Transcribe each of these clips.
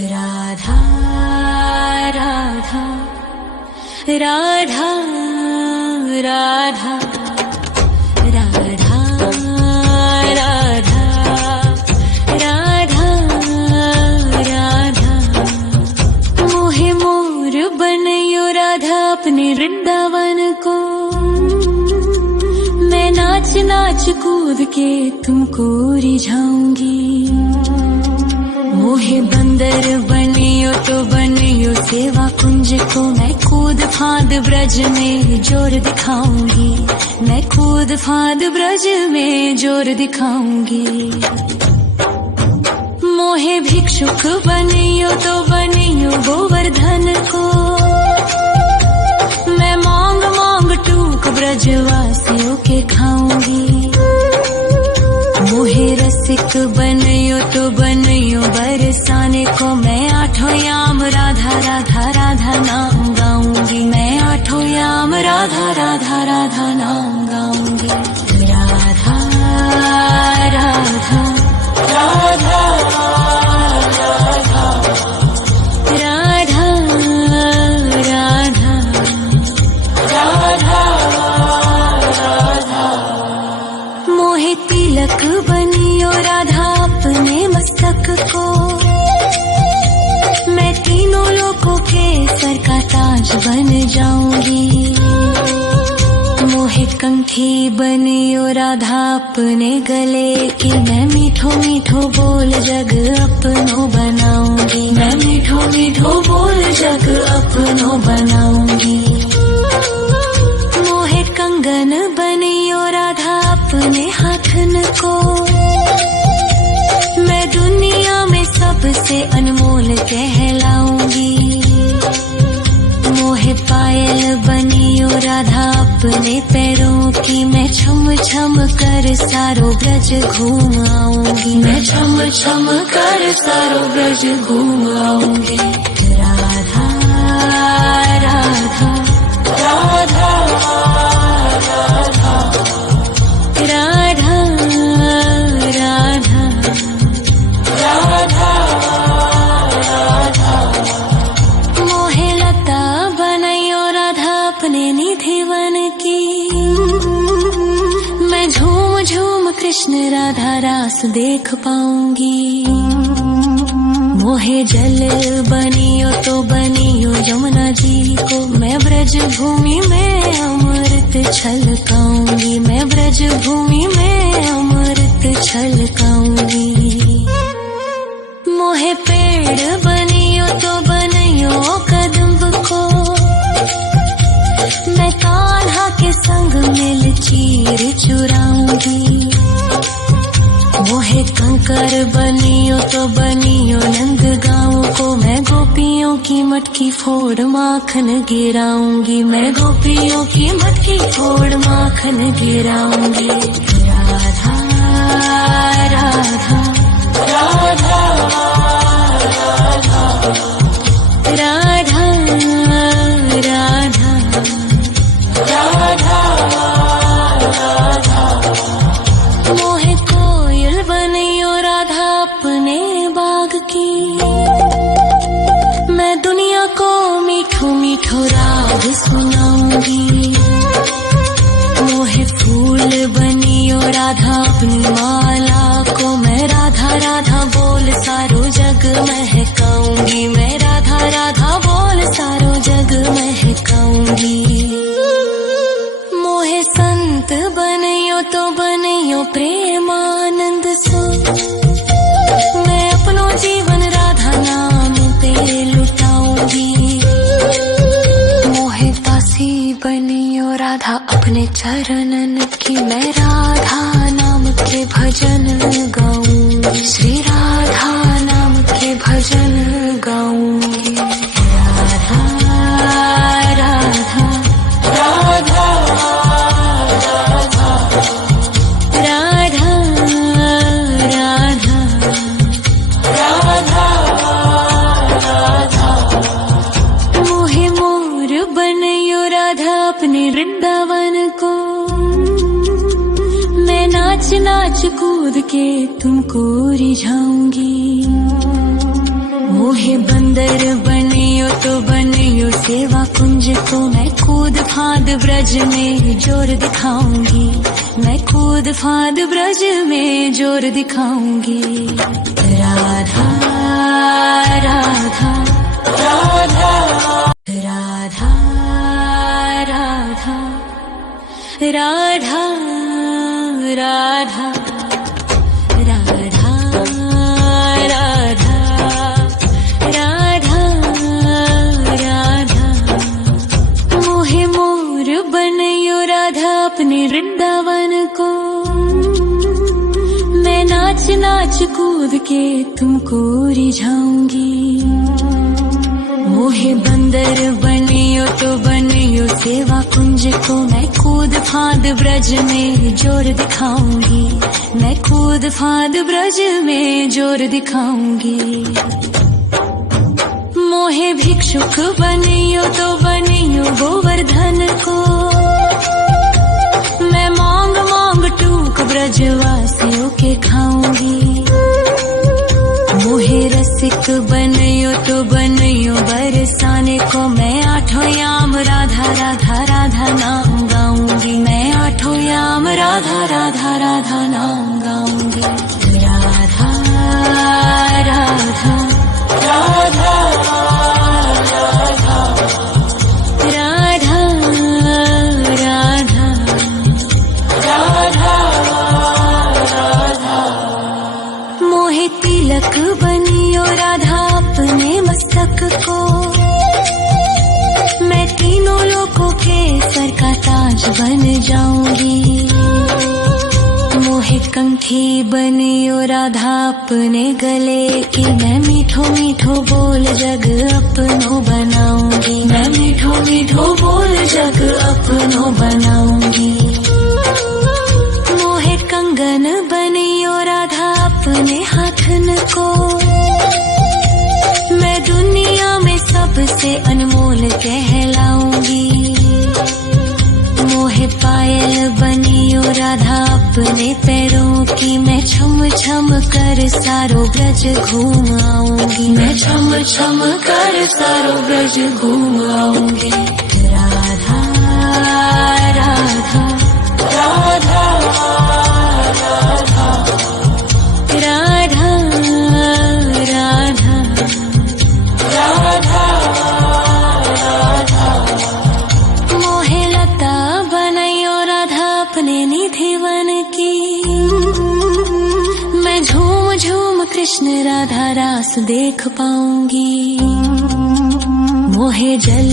राधा राधा राधा राधा राधा राधा राधा राधा मोहे मोर बनयो राधा अपने वृंदावन को। मैं नाच नाच कूद के तुमको रिझाऊंगी। मोहे बंदर बनियो तो बनियो सेवा कुंज को। मैं कूद फांद ब्रज में जोर दिखाऊंगी। मैं कूद फांद ब्रज में जोर दिखाऊंगी। मोहे भिक्षुक बनियो तो बनियो गोवर्धन को। मैं मांग मांग टूक ब्रजवासियों के खाऊंगी। मोहे रसिक बनयो तो बनयो बरसाने को। मैं आठों याम राधा राधा राधा नाम गाऊंगी। मैं आठों याम राधा राधा राधा नाम गाऊंगी। राधा राधा राधा राधा राधा राधा राधा। मोहे तिलक बनियो राधा अपने मस्तक को। मैं तीनों लोगों के सर का ताज बन जाऊंगी। मोहे कंठी बनियो राधा अपने गले की। मैं मीठो मीठो बोल जग अपनो बनाऊंगी। मैं मीठो मीठो बोल जग अपनो बनाऊंगी। मोहे कंगन बनियो राधा अपने हाथन को। मैं दुनिया में सबसे अनमोल कहलाऊंगी। मोहे पायल बनियो राधा अपने पैरों की। मैं छम छम कर सारो ब्रज घूम आऊंगी। मैं छम छम कर सारो ब्रज घूम आऊंगी। राधा राधा राधा राधा राधा राधा राधा। मोहे लता बनयो राधा अपने निधि वन की। मैं झूम झूम कृष्ण राधा रास देख पाऊंगी। मोहे जल बनियो तो बनियो यमुना जी को। मैं ब्रज भूमि में अमृत छलकाऊंगी। मैं ब्रज भूमि में अमृत छलकाऊंगी। मोहे पेड़ बनियो तो बनियो कदम्ब को। मैं कान्हा के संग मिल चीर चुराऊंगी। मोहे कंकर बनियो तो बनियो नंद गाँव को। मैं गोपियों की मटकी फोड़ माखन गिराऊंगी। मैं गोपियों की मटकी फोड़ माखन गिराऊंगी। राधा राधा राधा राधा राधा राधा राधा। मोहे कोयल बनियो राधा अपने बाग की। मैं दुनिया को मीठो मीठो राग सुनाऊंगी। मोहे फूल बनियो राधा अपनी माला को। मैं राधा राधा बोल सारो जग महकाऊंगी। मैं राधा राधा बोल सारो जग महकाऊंगी। मोहे संत बनियो तो बनियो प्रेमानंद सो। मैं अपनो जीवन राधा नाम पे लुटाऊंगी। मोहे दासी बनियो राधा अपने चरणन की। मैं राधा नाम के भजन गाऊंगी। श्री राधा नाम के भजन गाऊंगी। राधा राधा राधा राधा राधा राधा। मोहे मोर बनयो राधा अपने वृंदावन को। मैं नाच नाच कूद के तुमको रिझाऊंगी। मोहे बंदर बनियो तो बनियो सेवा कुंज को, मैं कूद फांद ब्रज में जोर दिखाऊंगी, मैं कूद फांद ब्रज में जोर दिखाऊंगी। राधा राधा राधा राधा राधा राधा राधा राधा राधा राधा। मोहे मोर बनयो राधा अपने वृंदावन को, मैं नाच नाच कूद के तुमको रिझाऊंगी। मोहे बंदर बनियो तो बनियो सेवा कुंज को, मैं कूद फांद ब्रज में जोर दिखाऊंगी, मैं कूद फांद ब्रज में जोर दिखाऊंगी। मोहे भिक्षुक बनियो तो बनियो गोवर्धन को, मैं मांग मांग टूक ब्रजवासियों के खाऊंगी। मोहे रसिक बनियो तो बनियो बरसाने को, मैं आठों याम राधा राधा राधा नाम गाऊंगी, मैं आठों याम राधा राधा राधा नाम गाऊंगी। राधा राधा राधा राधा राधा राधा राधा। मोहे तिलक बनियो राधा अपने मस्तक को, मैं तीनों लोगों के सर का ताज बन जाऊंगी। मोहे कंठी बनियो राधा अपने गले की, मैं मीठो मीठो बोल जग अपनो बनाऊंगी, मैं मीठो मीठो बोल जग अपनो बनाऊंगी। मोहे कंगन बनियो राधा अपने हाथन को, मैं दुनिया में सबसे अनमोल कहलाऊंगी। मोहे पायल बनियो राधा अपने पैरों की, मैं छम छम कर सारो ब्रज घूम आऊंगी, मैं छम छम कर सारो ब्रज घूम आऊंगी। राधा राधा राधा राधा राधा राधा राधा राधा। मोहे लता बनयो राधा अपने निधि वन की, मैं झूम झूम कृष्ण राधा रास देख पाऊंगी। मोहे जल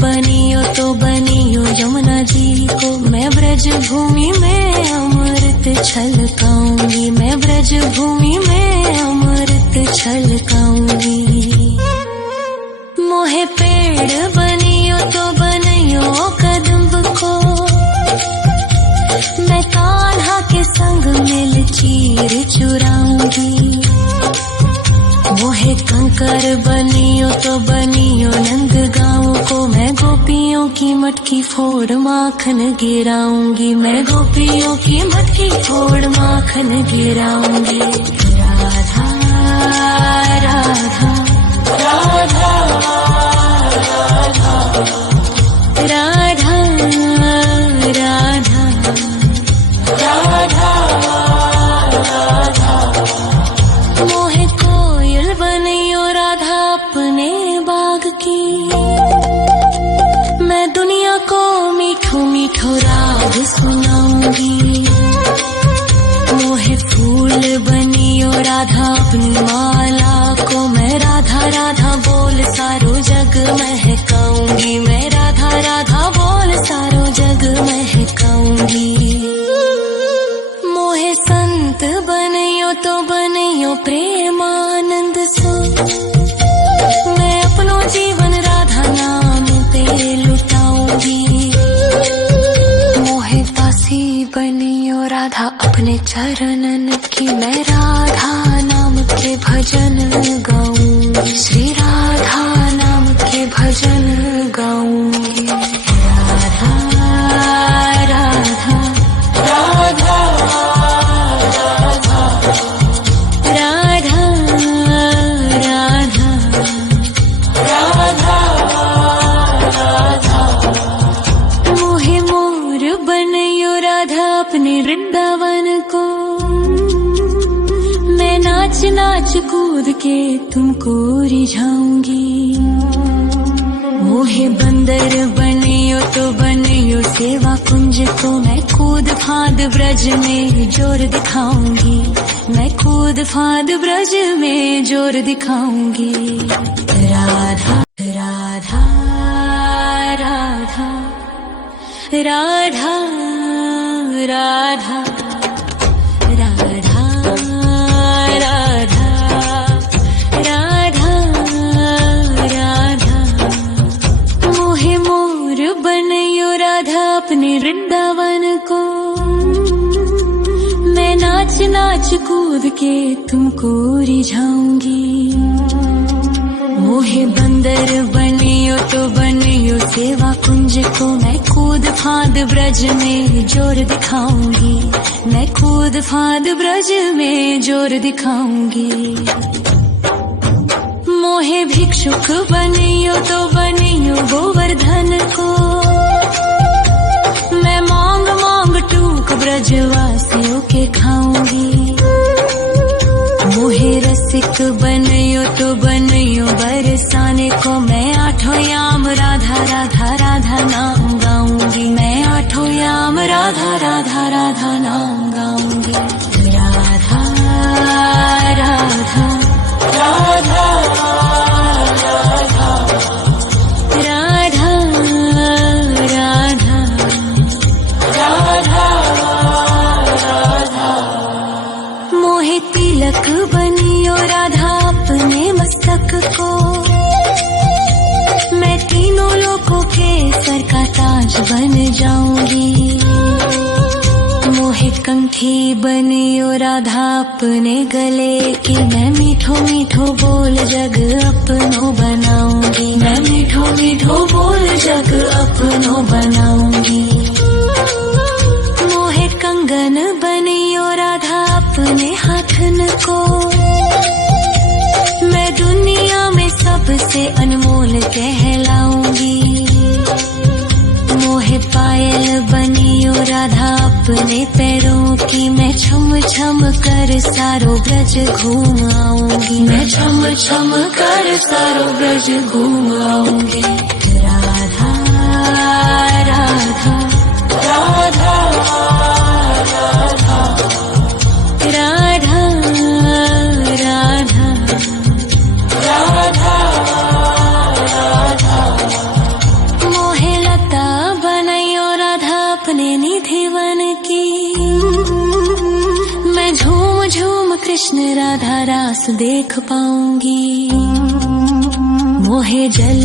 बनियो तो बनियो यमुना जी को, मैं ब्रज भूमि में अमृत छलकाऊंगी, मैं ब्रज भूमि में अमृत छलकाऊंगी। मोहे पेड़ बनियो तो बनियो कदम्ब को, मैं कान्हा के संग मिल चीर चुराऊंगी। मोहे कंकर बनियो तो बनियो नंद गाँव को, मैं गोपियों की मटकी फोड़ माखन गिराऊंगी, मैं गोपियों की मटकी फोड़ माखन गिराऊंगी। राधा राधा राधा राधा राधा राधा राधा। मोहे कोयल बनियो राधा अपने बाग की, मैं दुनिया को मीठो मीठो राग सुनाऊंगी। मोहे फूल बनियो राधा अपनी माला को, मैं राधा राधा बोल सारो जग महकाऊंगी, मैं राधा राधा बोल सारो जग महकाऊंगी। मोहे संत बनियो तो बनियो प्रेमानंद सो, मैं अपनो जीवन राधा नाम पे लुटाऊंगी। मोहे दासी बनियो राधा अपने चरणन की, मैं राधा नाम के भजन गाऊंगी, श्री राधा नाम के भजन गाऊंगी। राधा राधा राधा राधा राधा राधा कूद के तुमको रिझाऊंगी। मोहे बंदर बनियो तो बनियो सेवा कुंज को, मैं कूद फांद ब्रज में जोर दिखाऊंगी। मैं कूद फांद ब्रज में जोर दिखाऊंगी। राधा राधा राधा राधा राधा राधा राधा राधा राधा। मोहे मोर बनयो राधा अपने वृंदावन को, मैं नाच नाच कूद के तुमको रिझाऊंगी। मोहे बंदर बनियो तो बनियो सेवा कुंज को, मैं कूद फांद ब्रज में जोर दिखाऊंगी। मैं कूद फांद ब्रज में जोर दिखाऊंगी। मोहे भिक्षुक बनियो तो बनियो गोवर्धन को, मैं मांग मांग टूक ब्रजवासियों के खाऊंगी। मोहे रसिक बनियो तो बनियो बरसाने को, मैं आठों याम राधा राधा राधा नाम गाऊंगी। मैं आठों याम राधा राधा राधा नाम गाऊंगी। राधा राधा राधा राधा राधा राधा राधा। मोहे तिलक बनियो राधा अपने मस्तक को, मैं तीनों लोगों के सर का ताज बन जाऊंगी। मोहे कंठी बनियो राधा अपने गले की, मैं मीठो मीठो बोल जग अपनो बनाऊंगी। मैं मीठो मीठो बोल जग अपनो बनाऊंगी। मोहे कंगन बनियो राधा अपने हाथन को, मैं दुनिया में सबसे अनमोल कहलाऊंगी। मोहे पायल बनियो राधा अपने पैरों की, मैं छम छम कर सारो ब्रज घूम आऊंगी। मैं छम छम कर सारो ब्रज घूम आऊंगी। राधा राधा राधा राधा राधा राधा राधा। मोहे लता बनयो राधा अपने निधिवन की, मैं झूम झूम कृष्ण राधा रास देख पाऊंगी। मोहे जल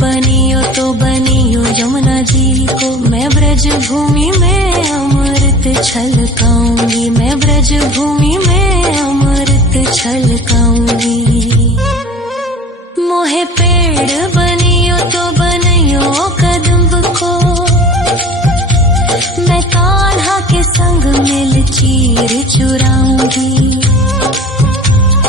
बनियो तो बनियो यमुना जी को, मैं ब्रज भूमि में अमृत छलकाऊंगी। मैं ब्रज भूमि में अमृत छलकाऊंगी। मोहे पेड़ बनियो तो बनियो कदम्ब को, मैं कान्हा के संग मिल चीर चुराऊंगी।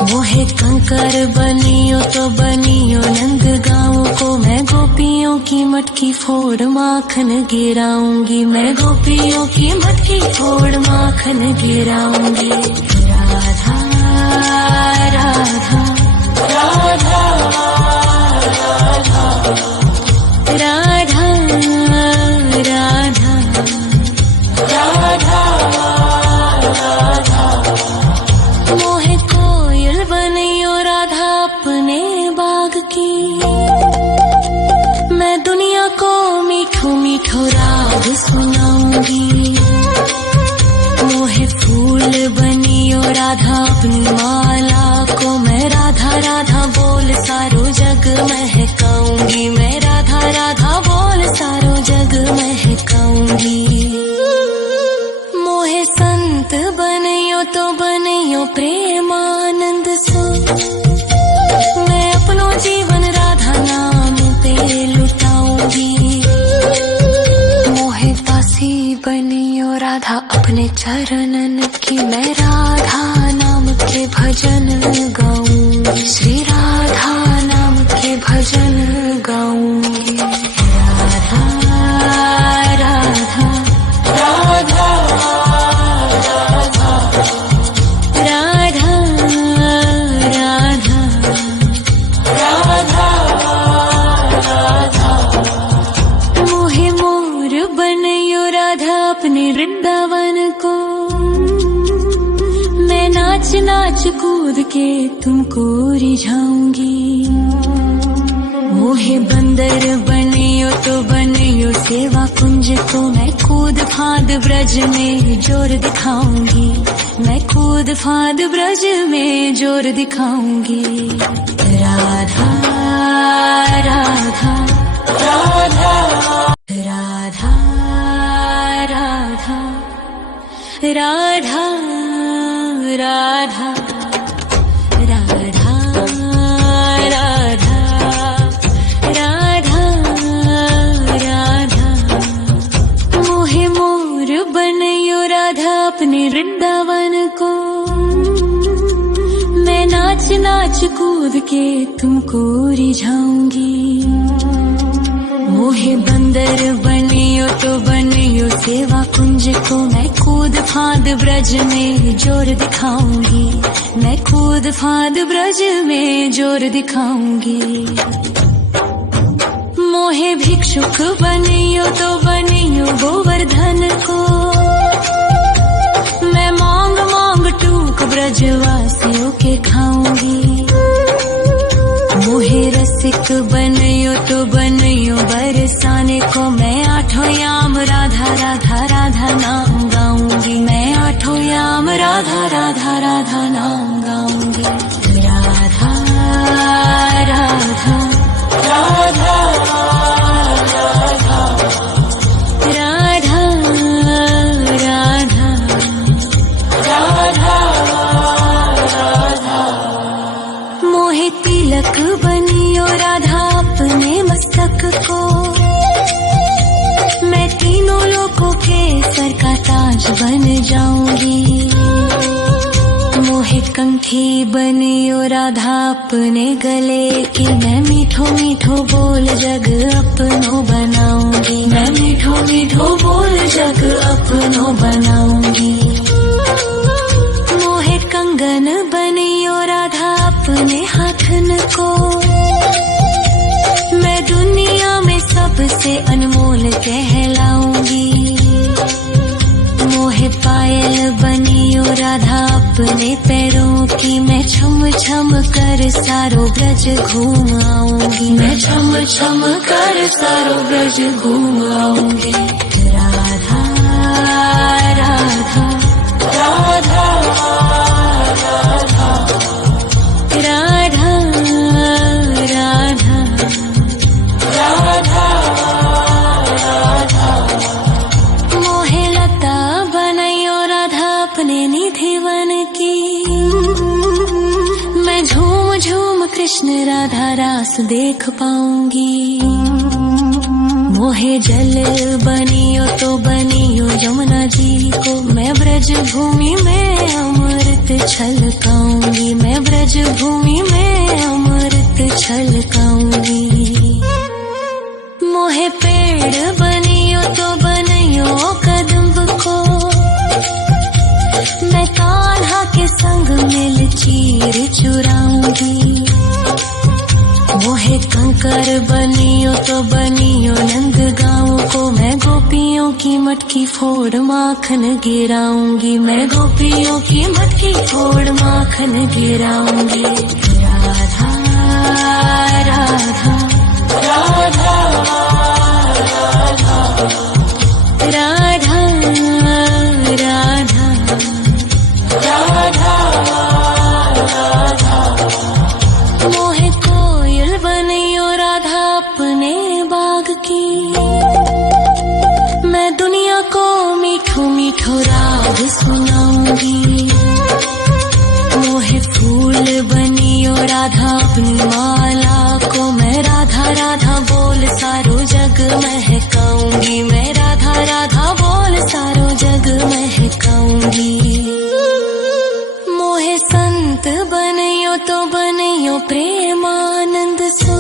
मोहे कंकर बनियो तो बनियो नंद गाँव को, मैं गोपियों की मटकी फोड़ माखन गिराऊंगी। मैं गोपियों की मटकी फोड़ माखन गिराऊंगी। राधा राधा राधा राधा राधा राधा राधा। मोहे कोयल बनियो राधा अपने बाग की, मैं दुनिया को मीठो मीठो राग सुनाऊंगी। मोहे फूल बनियो राधा अपनी माला को, मैं राधा राधा बोल सारो जग महकाऊंगी। मैं राधा राधा बोल सारो जग महकाऊंगी। मोहे संत बनियो तो बनियो प्रेमानंद सो, मैं अपनो जीवन राधा नाम पे लुटाऊंगी। मोहे दासी बनियो राधा अपने चरणन की, मैं राधा नाम के भजन गाऊंगी। श्री राधा नाम के भजन गाऊंगी। राधा राधा राधा राधा राधा राधा नाच कूद के तुमको रिझाऊंगी। मोहे बंदर बनियो तो बनियो सेवा कुंज को, मैं कूद फांद ब्रज में जोर दिखाऊंगी। मैं कूद फांद ब्रज में जोर दिखाऊंगी। राधा राधा राधा राधा राधा राधा राधा राधा राधा राधा राधा। मोहे मोर बनयो राधा अपने वृंदावन को, मैं नाच नाच कूद के तुमको रिझाऊंगी। मोहे बंदर बनियो तो बनियो सेवा कुंज को, मैं कूद फांद ब्रज में जोर दिखाऊंगी। मैं कूद फांद ब्रज में जोर दिखाऊंगी। मोहे भिक्षुक बनियो तो बनियो गोवर्धन को, मैं मांग मांग टूक ब्रजवासियों के खाऊंगी। मोहे रसिक बनियो तो बनियो बरसाने को, मैं आठों याम राधा राधा राधा नाम गाऊंगी। मैं आठों याम राधा राधा राधा नाम गाऊंगी। राधा राधा राधा राधा राधा राधा राधा। मोहे तिलक बनियो राधा अपने मस्तक को, मैं तीनों लोगों के सर का ताज बन जाऊंगी। मोहे कंठी बनियो राधा अपने गले की, मैं मीठो मीठो बोल जग अपनो बनाऊंगी। मैं मीठो मीठो बोल जग अपनो बनाऊंगी। मोहे कंगन बनियो राधा अपने हाथन को, मैं दुनिया में सबसे अनमोल कहलाऊंगी। मोहे पायल बनियो राधा अपने पैरों की, मैं छम छम कर सारो ब्रज घूम आऊंगी। मैं छम छम कर सारो ब्रज घूम आऊंगी। राधा राधा राधा राधा राधा राधा राधा राधा। मोहे लता बनयो राधा अपने निधि वन की, मैं झूम झूम कृष्ण राधा रास देख पाऊंगी। मोहे जल बनियो तो बनियो यमुना जी को, मैं ब्रज भूमि में अमृत छलकाऊंगी। मैं ब्रज भूमि में अमृत छलकाऊंगी। मोहे पेड़ बनियो तो बनियो कदम्ब को, मैं कान्हा के संग मिल चीर चुराऊंगी। मोहे कंकर बनियो तो बनियो नंद गाँव को, मैं गोपियों की मटकी फोड़ माखन गिराऊंगी। मैं गोपियों की मटकी फोड़ माखन गिराऊंगी। राधा राधा राधा राधा राधा राधा राधा। मोहे कोयल बनियो राधा अपने बाग की, मैं दुनिया को मीठो मीठो राग सुनाऊंगी। मोहे फूल बनियो राधा अपनी माला को, मैं राधा राधा बोल सारो जग महकाऊंगी। मैं राधा राधा बोल सारो जग महकाऊंगी। मोहे संत बनियो तो बनियो प्रेमानंद सो,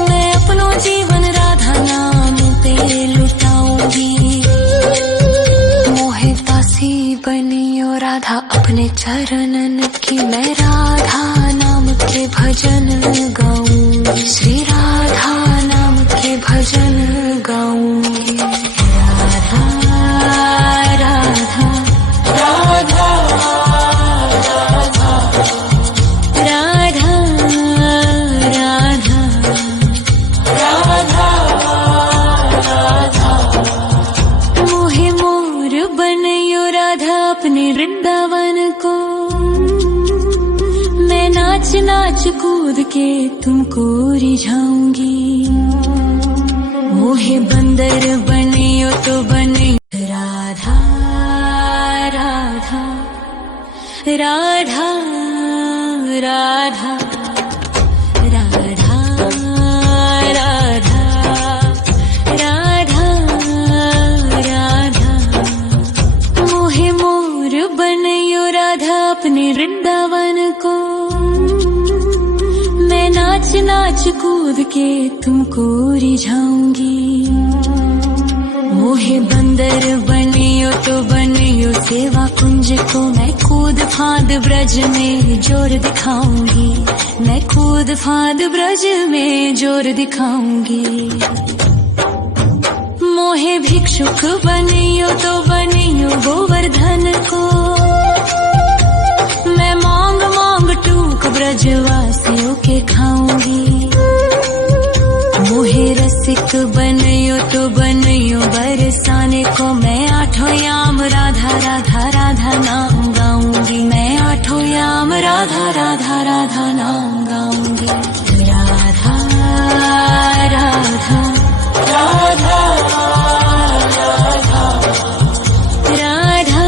मैं अपनो जीवन राधा नाम पे लुटाऊंगी। मोहे दासी बनियो राधा अपने चरणन की, मैं राधा नाम के भजन गाऊंगी। श्री राधा नाम के भजन गाऊंगी। राधा राधा राधा राधा कूद के तुमको रिझाऊंगी। मोहे बंदर बनियो तो बनियो राधा राधा राधा राधा राधा राधा राधा राधा। मोहे मोर बनियो राधा अपने वृंदावन को। मैं नाच नाच कूद के तुमको रिझाऊंगी। मोहे बंदर बनियो तो बनियो सेवा कुंज को। मैं कूद फांद ब्रज में जोर दिखाऊंगी। मैं कूद फांद ब्रज में जोर दिखाऊंगी। मोहे भिक्षुक बनियो तो बनियो गोवर्धन को। मैं मांग मांग टूक ब्रजवासियों के खाऊंगी। मोहे रसिक बनियो तो बनियो बरसाने को। मैं आठों याम राधा राधा राधा नाम गाऊंगी। मैं आठों याम राधा राधा राधा नाम गाऊंगी। राधा राधा राधा राधा राधा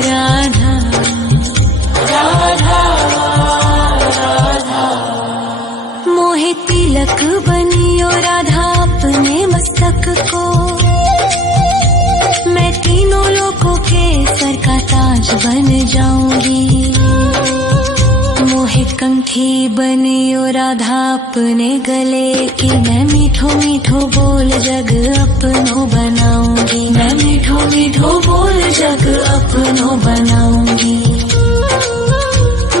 राधा राधा। मोहे तिलक बनियो राधा अपने मस्तक को। मैं तीनों लोगों के सर का ताज बन जाऊंगी। मोहे कंठी बनियो राधा अपने गले की। मैं मीठो मीठो बोल जग अपनो बनाऊंगी। मैं मीठो मीठो बोल जग अपनो बनाऊंगी।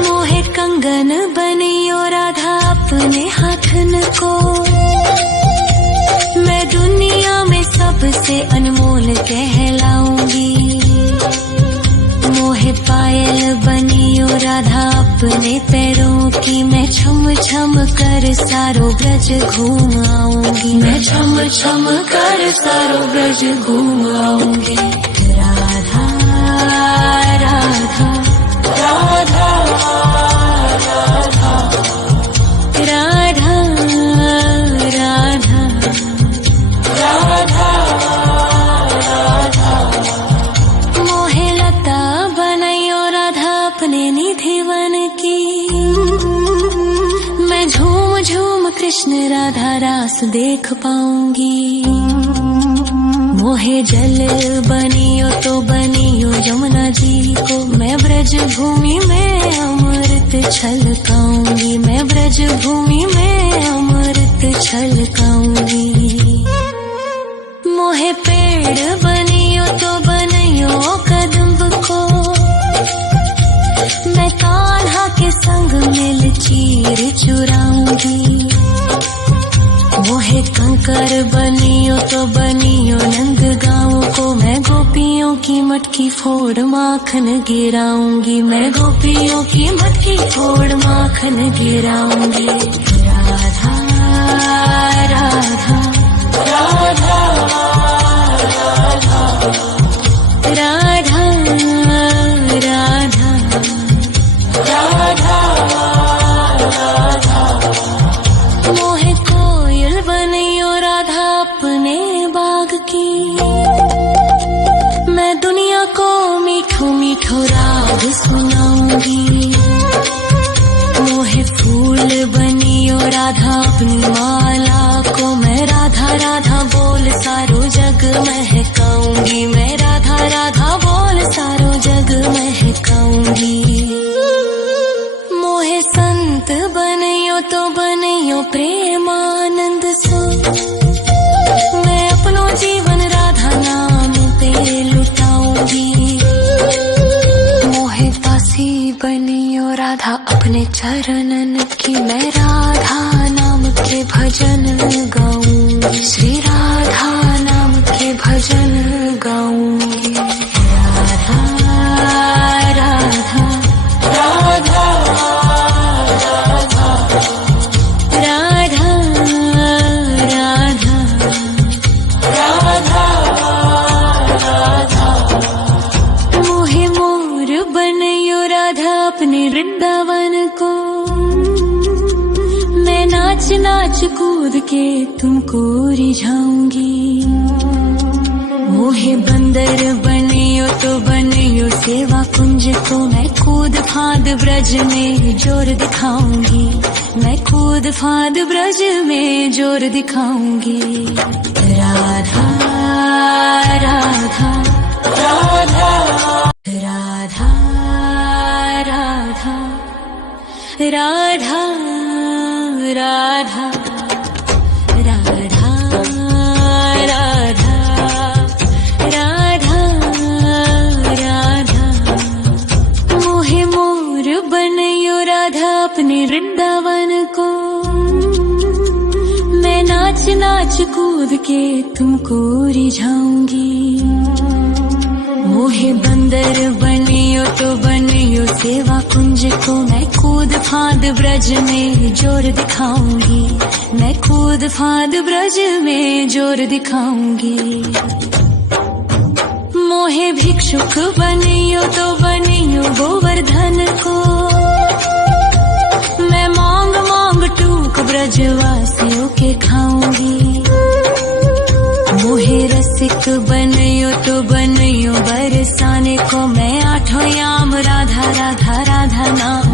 मोहे कंगन बनियो राधा अपने हाथन को। मैं दुनिया में सबसे अनमोल कहलाऊंगी। मोहे पायल बनियो राधा अपने पैरों की। मैं छम छम कर सारो ब्रज घूम आऊंगी। मैं छम छम कर सारो ब्रज घूम आऊंगी। राधा राधा राधा राधा राधा राधा राधा। मोहे लता बनयो राधा अपने निधिवन की। मैं झूम झूम कृष्ण राधा रास देख पाऊंगी। मोहे जल बनियो तो बनियो यमुना जी को। मैं ब्रज भूमि में अमृत छलकाऊंगी। मैं ब्रज भूमि में अमृत छलकाऊंगी। मोहे पेड़ बनियो तो बनियो कदम्ब को। मैं कान्हा के संग मिल चीर चुराऊंगी। मोहे कंकर बनियो तो बनियो नंद गाँव को। मैं गोपियों की मटकी फोड़ माखन गिराऊंगी। मैं गोपियों की मटकी फोड़ माखन गिराऊंगी। राधा राधा राधा राधा राधा राधा राधा। मोहे कोयल बनियो राधा अपने बाग की। मैं दुनिया को मीठो मीठो राग सुनाऊंगी। मोहे फूल बनियो राधा अपनी माला को। मैं राधा राधा बोल सारो जग महकाऊंगी। मैं राधा राधा बोल सारो जग महकाऊंगी। मोहे संत बनियो तो बनियो प्रेमानंद सो। मैं अपनो जीवन राधा नाम पे लुटाऊंगी। मोहे दासी बनियो राधा अपने चरणन की। मैं राधा नाम के भजन गाऊंगी। श्री राधा नाम के भजन गाऊंगी। राधा राधा राधा राधा राधा राधा राधा। मोहे मोर बनियो राधा अपने वृंदावन को। नाच कूद के तुमको रिझाऊंगी। मोहे बंदर बनियो तो बनियो सेवा कुंज को, मैं कूद फांद ब्रज में जोर दिखाऊंगी। मैं कूद फांद ब्रज में जोर दिखाऊंगी। राधा राधा राधा राधा राधा राधा राधा राधा राधा राधा राधा। मोहे मोर बनयो राधा अपने वृंदावन को, मैं नाच नाच कूद के तुमको रिझाऊंगी। मोहे बंदर बनियो तो बनियो सेवा कुंज को, मैं कूद फांद ब्रज में जोर दिखाऊंगी। मैं कूद फांद ब्रज में जोर दिखाऊंगी। मोहे भिक्षुक बनियो तो बनियो गोवर्धन को, मैं मांग मांग टूक ब्रजवासियों के खाऊंगी। मोहे रसिक बनियो तो बनियो बरसाने को, मैं आठों याम राधा राधा राधा नाम